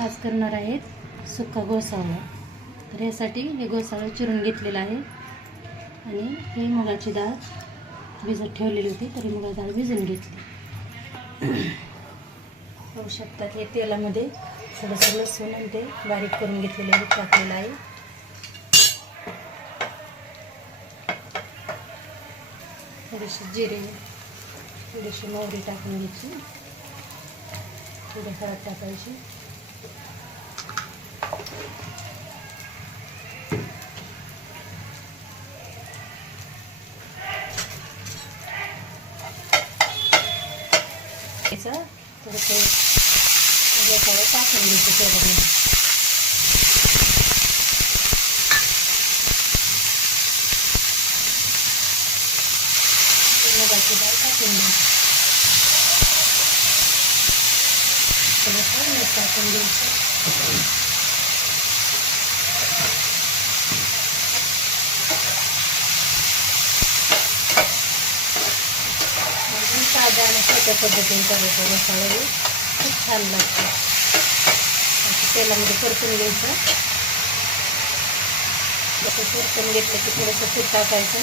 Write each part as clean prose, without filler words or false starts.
आज करणार आहेत सुक्का घोसावळा. तर यासाठी हे घोसावळा चिरून घेतलेला आहे आणि ही मुगाची डाळ भिजत ठेवलेली होती, तरी मुगाची डाळ भिजून घेतली. पाहू शकतात हे तेलामध्ये थोडंसं लसूण आणि ते बारीक करून घेतलेले टाकलेलं आहे. थोडीशी जिरे, थोडीशी मोहरी टाकून घ्यायची, थोडी हळद टाकायची, थोडंसं टाकून घ्यायचं तेलामध्ये. मुगाची डाळ टाकून घ्यायची, थोडंसं मीठ टाकून घ्यायचं, साध्या आणि सोप्या पद्धतीने करायचं. घोसावळा खूप छान लागतं. तेलामध्ये परतून घ्यायचं. जसं परतून घेतलं की थोडंसं तूप टाकायचं,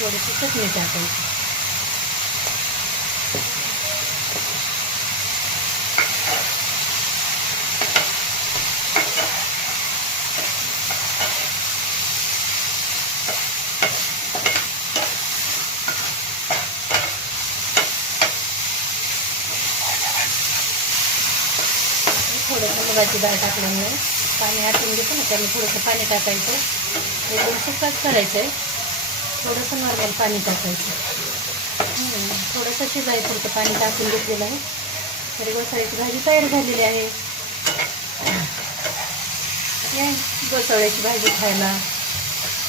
थोडीशी चटणी टाकायची. थोडंसं मुगाची डाळ टाकल्यामुळे पाणी आटून घेतं ना, त्यामुळे थोडंसं पाणी टाकायचं. एकदम सुक्काच करायचं आहे, थोडंसं नॉर्मल पाणी टाकायचं. थोडंसं शिजायपुरतं पाणी टाकून घेतलेलं आहे. तरी घोसाळ्याची भाजी तयार झालेली आहे. या घोसाळ्याची भाजी खायला.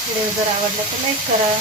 व्हिडिओ जर आवडला तर लाईक करा.